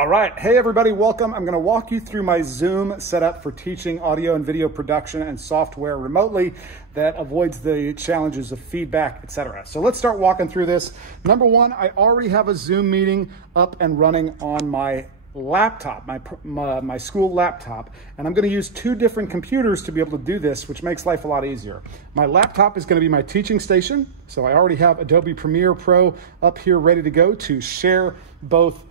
All right, hey everybody, welcome. I'm gonna walk you through my Zoom setup for teaching audio and video production and software remotely that avoids the challenges of feedback, etc. So let's start walking through this. Number one, I already have a Zoom meeting up and running on my laptop, my school laptop, and I'm going to use two different computers to be able to do this, which makes life a lot easier. My laptop is going to be my teaching station, so I already have Adobe Premiere Pro up here ready to go to share both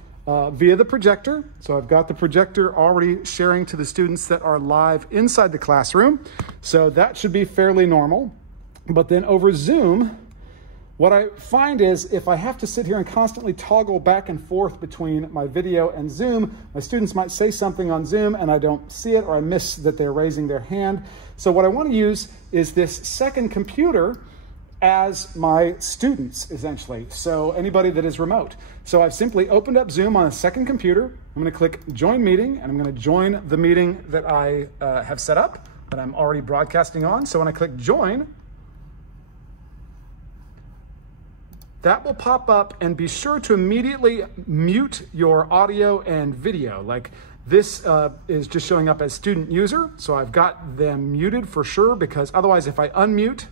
via the projector. So I've got the projector already sharing to the students that are live inside the classroom, so that should be fairly normal. But then over Zoom, what I find is if I have to sit here and constantly toggle back and forth between my video and Zoom, my students might say something on Zoom and I don't see it, or I miss that they're raising their hand. So what I want to use is this second computer as my students, essentially. So anybody that is remote. So I've simply opened up Zoom on a second computer. I'm going to click Join Meeting, and I'm going to join the meeting that I have set up, that I'm already broadcasting on. So when I click Join, that will pop up, and be sure to immediately mute your audio and video. Like this is just showing up as student user, so I've got them muted for sure, because otherwise if I unmute,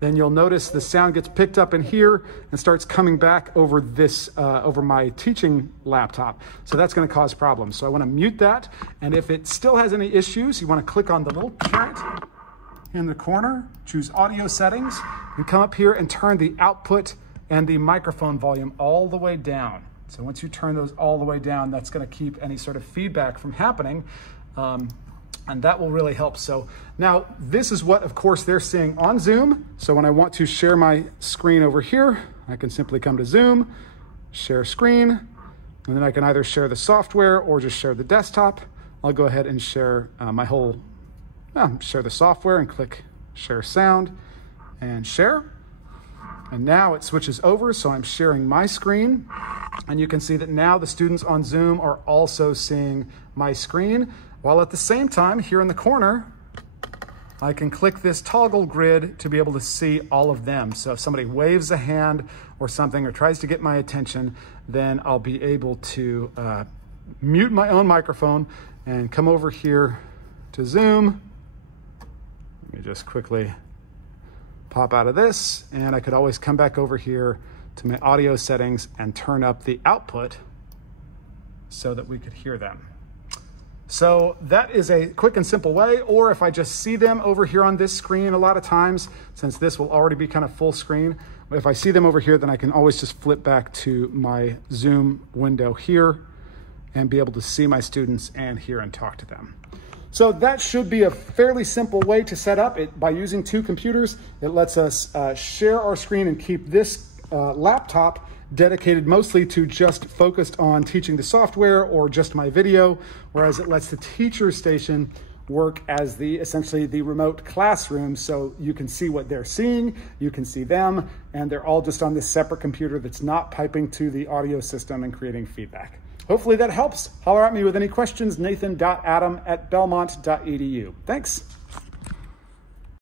then you'll notice the sound gets picked up in here and starts coming back over this, over my teaching laptop. So that's gonna cause problems. So I wanna mute that, and if it still has any issues, you wanna click on the little caret in the corner, choose audio settings, and come up here and turn the output and the microphone volume all the way down. So once you turn those all the way down, that's gonna keep any sort of feedback from happening, and that will really help. So now this is what, of course, they're seeing on Zoom. So when I want to share my screen over here, I can simply come to Zoom, share screen, and then I can either share the software or just share the desktop. I'll go ahead and share share the software and click share sound and share. And now it switches over, so I'm sharing my screen. And you can see that now the students on Zoom are also seeing my screen, while at the same time, here in the corner, I can click this toggle grid to be able to see all of them. So if somebody waves a hand or something, or tries to get my attention, then I'll be able to mute my own microphone and come over here to Zoom. Let me just quickly pop out of this, and I could always come back over here to my audio settings and turn up the output so that we could hear them. So that is a quick and simple way. Or if I just see them over here on this screen, a lot of times, since this will already be kind of full screen, if I see them over here, then I can always just flip back to my Zoom window here and be able to see my students and hear and talk to them. So that should be a fairly simple way to set up it. By using two computers, it lets us share our screen and keep this laptop dedicated mostly to just focused on teaching the software or just my video, whereas it lets the teacher station work as essentially the remote classroom, so you can see what they're seeing, you can see them, and they're all just on this separate computer that's not piping to the audio system and creating feedback. Hopefully that helps. Holler at me with any questions, nathan.adam@belmont.edu. Thanks.